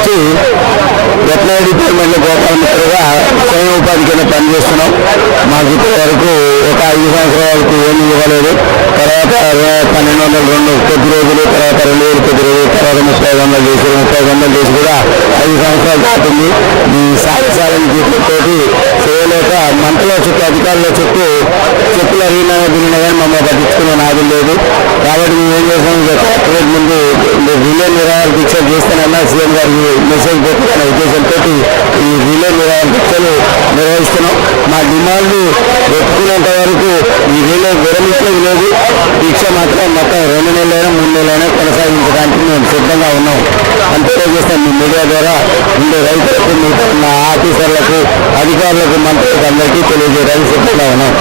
నుంచి వెటనరీ డిపార్ట్మెంట్లో గోపాలమిత్రుగా స్వయం ఉపాధి కింద పనిచేస్తున్నాం. మాకు ఇప్పటి వరకు ఒక 5 సంవత్సరాల వరకు ఏమీ ఇవ్వలేదు. తర్వాత 1202 కొద్ది రోజులు, తర్వాత 2000 కొద్ది రోజులు, తర్వాత 30,000 చేసి 30,000 చేసి కూడా 5 సంవత్సరాలు దాటింది. ఈ సాధించాలని జీతంతో చేయలేక మంత్రుల చుట్టూ, అధికారుల చుట్టూ చెప్పులు అరిగినా దిగినా కానీ మమ్మల్ని పట్టించుకునే నాది లేదు. కాబట్టి మేము ఏం చేసాం, కలెక్టరేట్ ముందు రిలే నిరాహార దీక్షలు చేస్తానన్నా సీఎం గారికి మెసేజ్ పెట్టుకున్న ఉద్దేశంతో ఈ రిలే నిరాహార దీక్షలు నిర్వహిస్తున్నాం. మా డిమాండ్లు పెట్టుకునేంత వరకు ఈ రిలే విరమించేది లేదు. దీక్ష మాత్రం మొత్తం 2 నెలలైనా 3 నెలలైనా కొనసాగించడానికి మేము సిద్ధంగా ఉన్నాం అని తెలియజేస్తాం. మీ మీడియా ద్వారా ఉండే రైతులకు, మిగతా ఆఫీసర్లకు, అధికారులకు, మంత్రులకు అందరికీ తెలియజేయడానికి సిద్ధంగా ఉన్నాం.